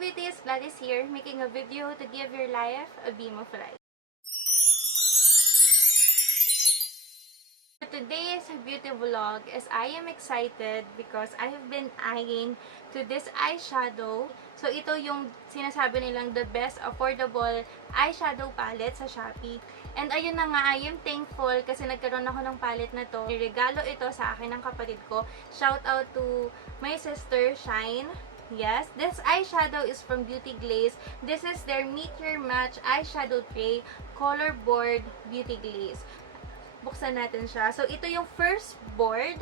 beauties, Gladys here, making a video to give your life a beam of light. Today's beauty vlog is I am excited because I have been eyeing to this eyeshadow. So ito yung sinasabi nilang the best affordable eyeshadow palette sa Shopee. And ayun na nga, I am thankful kasi nagkaroon ako ng palette na to. Niregalo ito sa akin ng kapatid ko. Shout out to my sister, Shine. Yes, this eyeshadow is from Beauty Glazed. This is their Meet Your Match eyeshadow tray, color board Beauty Glazed. Buksan natin siya. So, ito yung first board.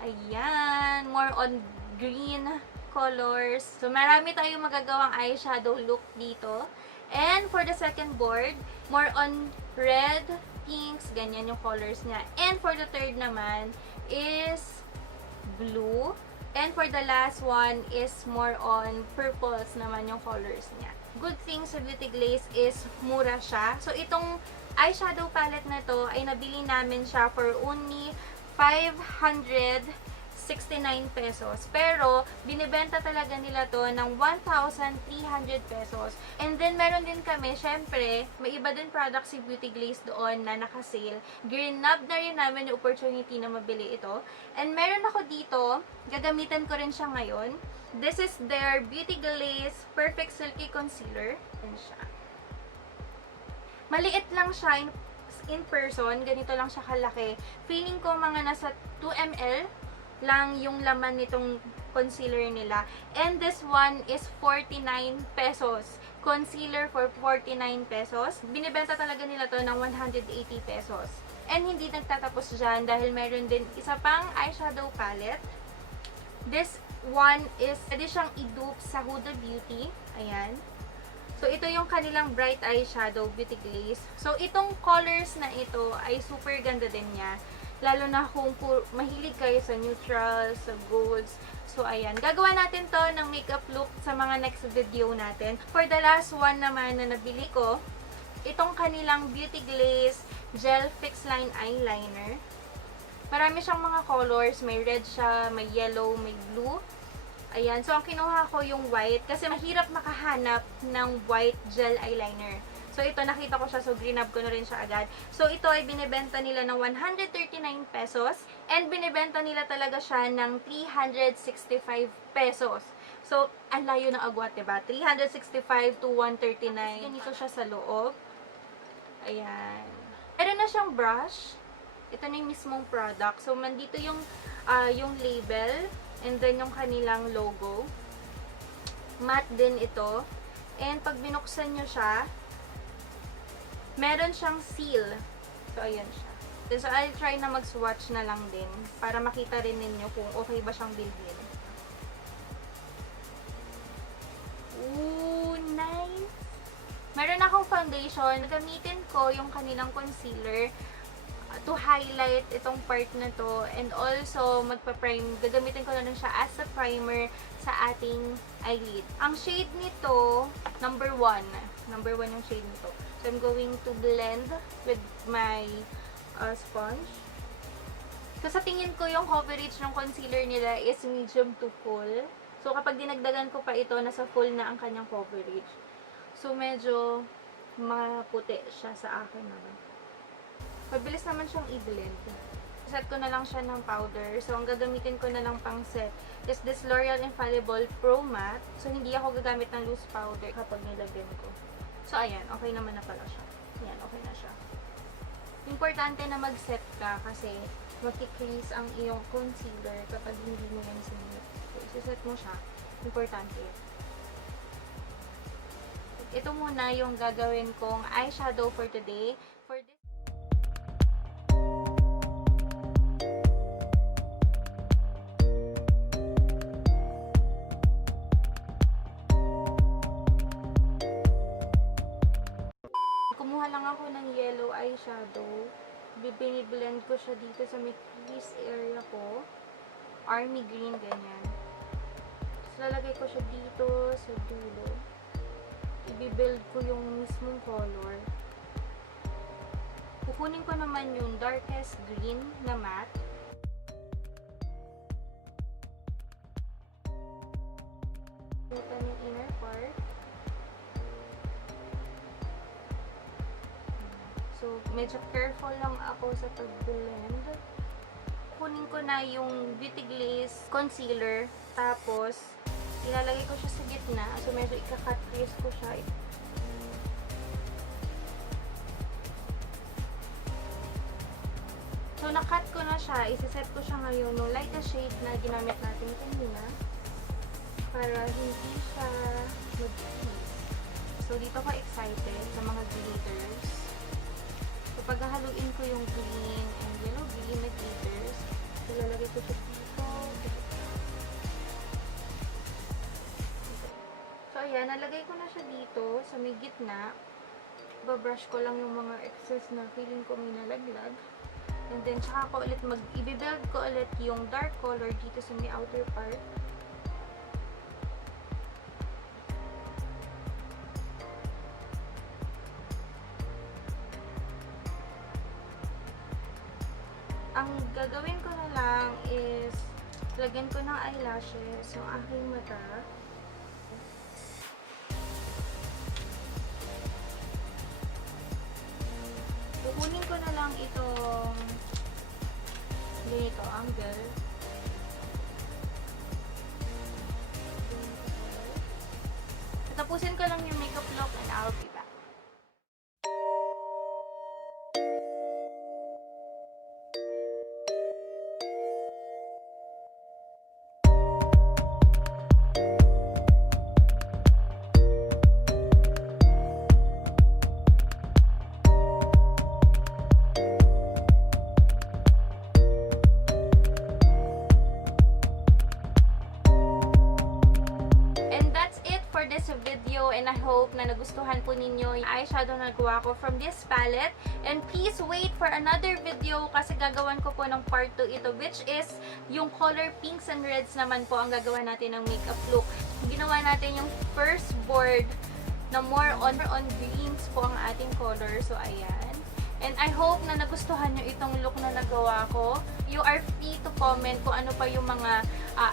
Ayan. More on green colors. So, marami tayong magagawang eyeshadow look dito. And for the second board, more on red, pinks, ganyan yung colors niya. And for the third naman is blue. And for the last one is more on purples naman yung colors niya. Good thing sa Beauty Glazed is mura siya. So, itong eyeshadow palette na to ay nabili namin siya for only 569 pesos. Pero, binibenta talaga nila to ng 1,300 pesos. And then, meron din kami, syempre, may iba din product si Beauty Glazed doon na naka-sale. Grinab na rin namin yung opportunity na mabili ito. And meron ako dito, gagamitan ko rin siya ngayon. This is their Beauty Glazed Perfect Silky Concealer. Yan siya. Maliit lang siya in person. Ganito lang siya kalaki. Feeling ko mga nasa 2 ml lang yung laman nitong concealer nila. And this one is 49 pesos. Concealer for 49 pesos. Binibenta talaga nila to ng 180 pesos. And hindi nagtatapos dyan dahil meron din isa pang eyeshadow palette. This one is, pwede siyang i-dupe sa Huda Beauty. Ayan. So, ito yung kanilang bright eyeshadow Beauty Glazed. So, itong colors na ito ay super ganda din niya. Lalo na kung mahilig kayo sa neutrals, sa golds. So, ayan. Gagawa natin to ng makeup look sa mga next video natin. For the last one naman na nabili ko, itong kanilang Beauty Glazed Gel Fix Line Eyeliner. Marami siyang mga colors. May red siya, may yellow, may blue. Ayan. So, ang kinuha ko yung white kasi mahirap makahanap ng white gel eyeliner. So, ito, nakita ko siya. So, green up ko na rin siya agad. So, ito ay binibenta nila ng 139 pesos. And binibenta nila talaga siya ng 365 pesos. So, ang layo ng agwat, diba? 365 to 139. Ganito siya sa loob. Ayan. Meron na siyang brush. Ito na yung mismong product. So, nandito yung label. And then, yung kanilang logo. Matte din ito. And, pag binuksan nyo siya, meron siyang seal. So, ayan siya. So, I'll try na mag-swatch na lang din para makita rin ninyo kung okay ba siyang bilhin. Ooh, nice! Meron akong foundation. Gamitin ko yung kanilang concealer to highlight itong part na to. And also, magpa-prime. Gagamitin ko na rin siya as a primer sa ating eyelid. Ang shade nito, number 1. Number 1 yung shade nito. So, I'm going to blend with my sponge. So, sa tingin ko, yung coverage ng concealer nila is medium to full. So, kapag dinagdagan ko pa ito, nasa full na ang kanyang coverage. So, medyo maputi siya sa akin naman. Mabilis naman siyang i-blend. Set ko na lang siya ng powder. So, ang gagamitin ko na lang pang set is this L'Oreal Infallible Pro Matte. So, hindi ako gagamit ng loose powder kapag nilagyan ko. So, ayan. Okay naman na pala siya. Ayan, okay na siya. Importante na mag-set ka kasi mag-crease ang iyong concealer kapag hindi mo yan sinunod. So, set mo siya. Importante. Ito muna yung gagawin kong eyeshadow for today. For this lang ako ng yellow eyeshadow. Biniblend ko siya dito sa may crease area ko. Army green, ganyan. So, lalagay ko siya dito sa dulo. I-build ko yung mismong color. Kukunin ko naman yung darkest green na matte. Butan yung inner part. medyo careful lang ako sa pag-blend. Kunin ko na yung Beauty Glazed concealer. Tapos, ilalagay ko siya sa gitna. So, medyo ika-cut crease ko siya. So, na-cut ko na siya. Isa-set ko siya ngayon no lightest shade na ginamit natin kanina. Para hindi siya mag-crease. So, dito ko excited sa mga glitters. So, paghahaluin ko yung green and yellow green na glitters, so, lalagay ko siya dito. So, ayan. Nalagay ko na siya dito sa may gitna. Babrush ko lang yung mga excess na feeling ko may nalaglag. And then, tsaka ko ulit i-build ko ulit yung dark color dito sa may outer part. Ang gagawin ko na lang is lagyan ko ng eyelashes yung aking mata. Kukunin ko na lang itong ganito, angle. Tapusin ko lang yung makeup look and I'll be back. This video, and I hope na nagustuhan po ninyo yung eyeshadow na nagawa ko from this palette. And please wait for another video kasi gagawan ko po ng part 2 ito, which is yung color pinks and reds naman po ang gagawa natin ng makeup look. Ginawa natin yung first board na more on greens po ang ating color. So, ayan. And I hope na nagustuhan nyo itong look na nagawa ko. You are free to comment kung ano pa yung mga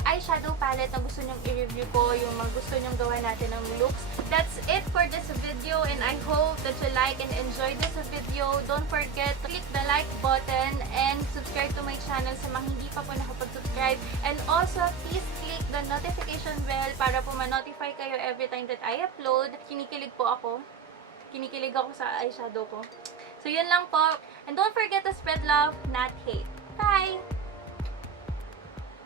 eyeshadow palette na gusto nyong i-review ko, yung mga gusto nyong gawa natin ng looks. That's it for this video, and I hope that you like and enjoy this video. Don't forget to click the like button and subscribe to my channel sa mga hindi pa po nakapag-subscribe. And also, please click the notification bell para po ma-notify kayo every time that I upload. Kinikilig po ako. Kinikilig ako sa eyeshadow ko. So, yun lang po. And don't forget to spread love, not hate. Bye!